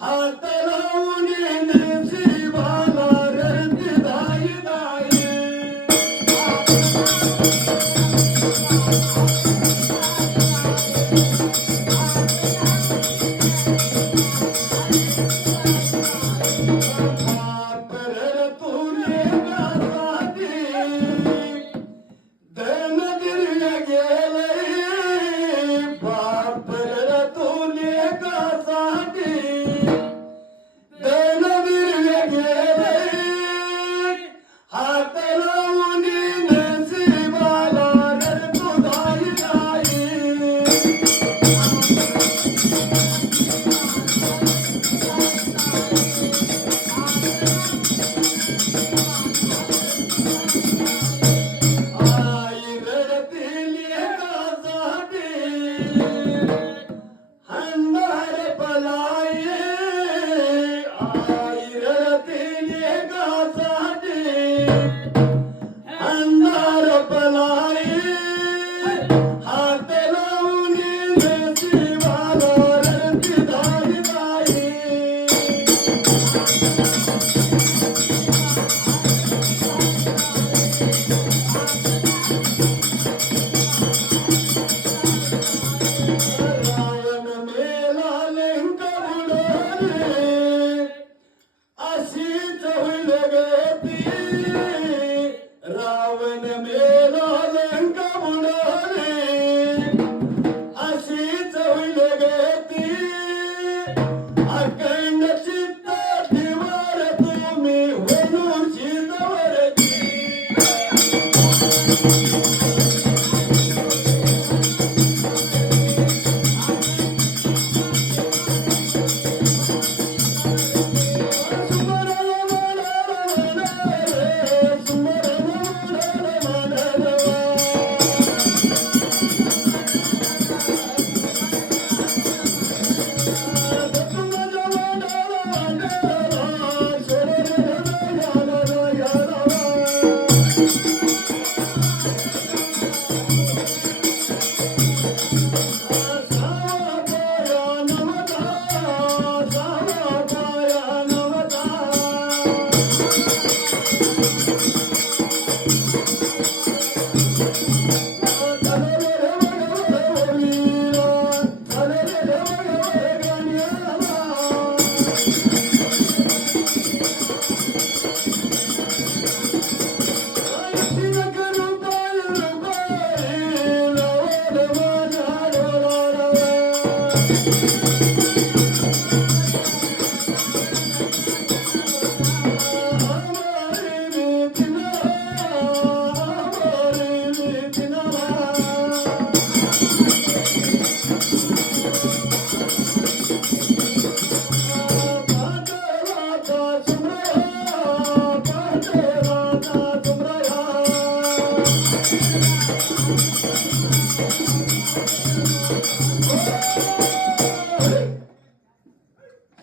हात लावून नशिबाला रडती दाई दाई.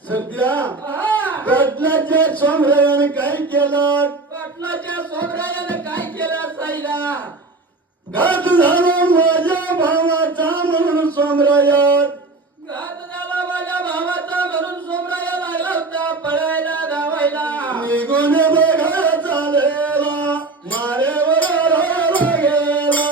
सध्या पाटलाच्या सोमरायाने काय केलं? पाटलाच्या सोमरायाने काय केलं साईला? घात झाला माझ्या भावाचा म्हणून सोमरायात. घात झाला माझ्या भावाचा म्हणून सोमराया लागला होता पळायला धावायला. निघून बघा चालेला मारेवर गेला.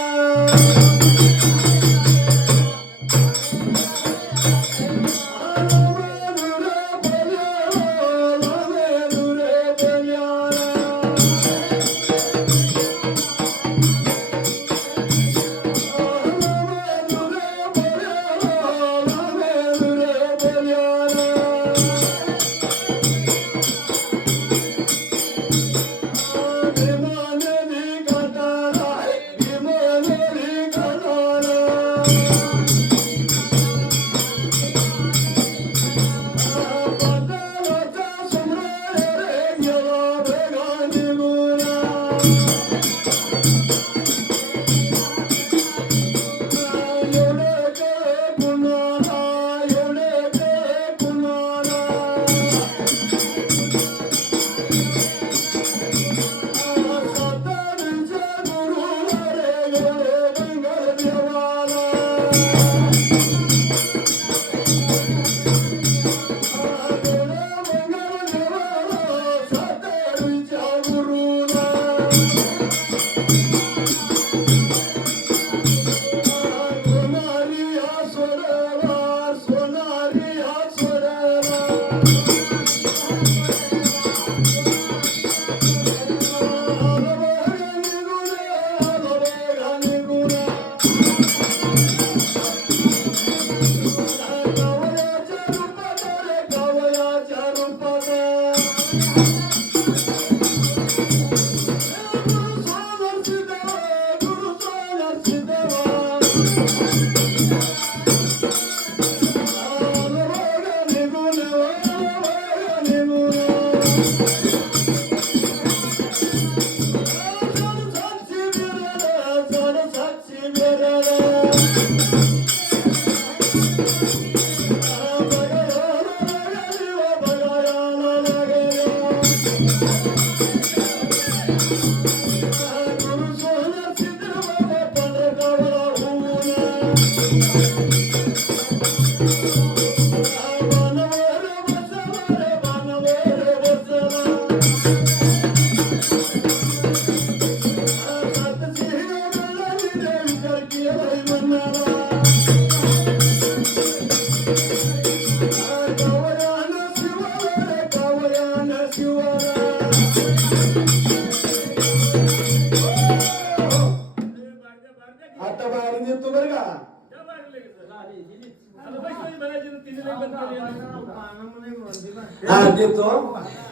हा देतो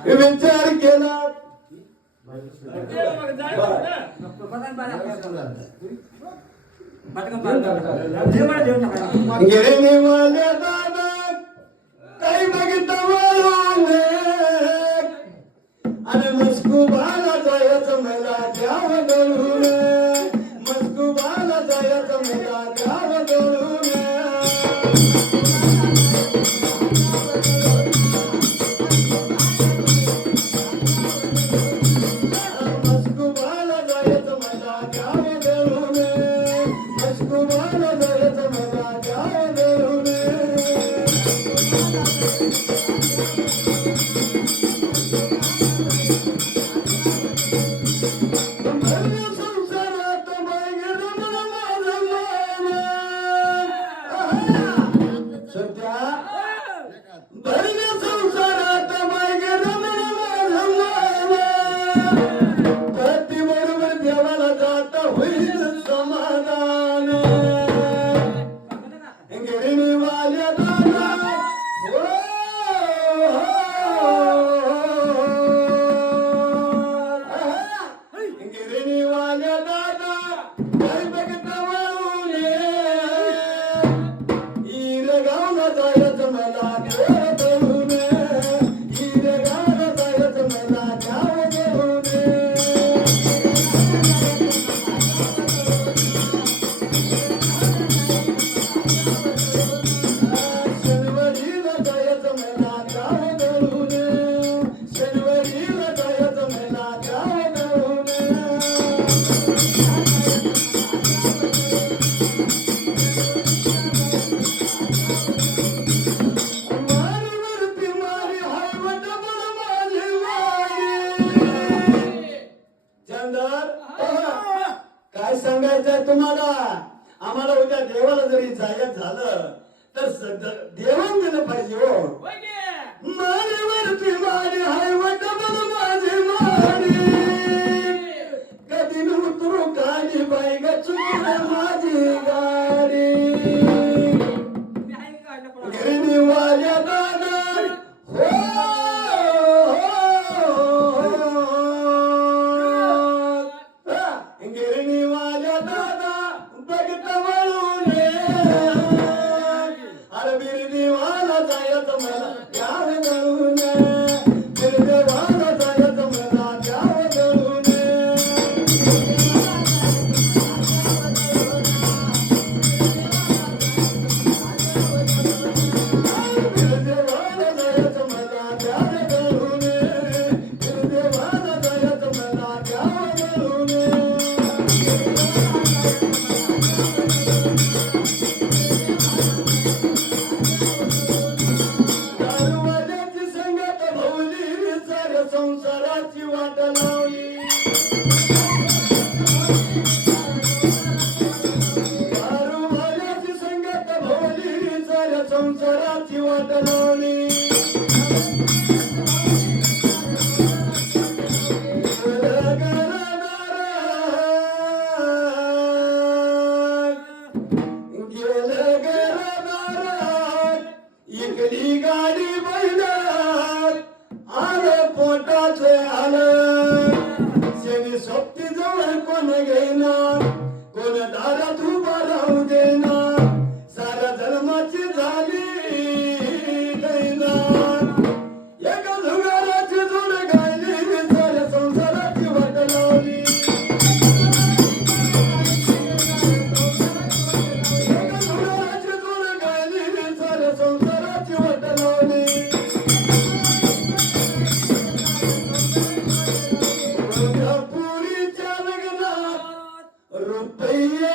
विचार केला गिरणी वाल्या दादा काही बघितलं वळून आणि मस्कुबाला जायचं मला द्यावं दळून मस्कुबाला जायचं मला द्यावं दळून मस्कुबाला जायचं मला द्यावं दळून मस्कुबाला जायचं मला द्यावं दळून भरल्या संसारात मागे रमण माझं मन. सध्या भरल्या संसारात मागे रमण माझं मन. पती बरोबर देवाला जाता होईल समाधान. गिरणी वाल्या दादा हो, गिरणी वाल्या दादा काय बघता वळून गावला जायचं मला देव दळून गावला जायचं मला द्यावं दळून शनिवारीला जायचं मला द्यावं दळून शनिवारीला जायचं मला द्यावं दळून मारीवरती मारी हायवट बळ माझी वारी. चंदर काय सांगायचंय तुम्हाला आम्हाला उद्या देवाला जरी जायचं झालं तर देवान दिलं पाहिजे हो. मारीवरती मारी हायवट बळ माझी वारी. कधी न उतरू काली बाई ग चुकलं माझी गाडी. गिरणी वाल्या दादा हो, गिरणी वाल्या दादा बघता वळून अरे बिरणी वाला जायचं मला द्यावं दळून बिरणी वाला जायचं मला द्यावं दळून संसाराची वाट लावली. दारूवाल्याची संगत भोवली साऱ्या संसाराची वाट लावली. गेलं घरादारात इकली गाडी बैलात आलं पोटाचे आलं. शेणी सोबती जवळ कोण घेणार कोण दारात उभा राहू देणार. साऱ्या जन्माची झाली दैनार. एका जुगाराची जोड गायली साऱ्या संसाराची वाट लावली. एका जुगाराची जोड गायली साऱ्या संसाराची वाट लावली. पुरीच्या लग्नात रुपये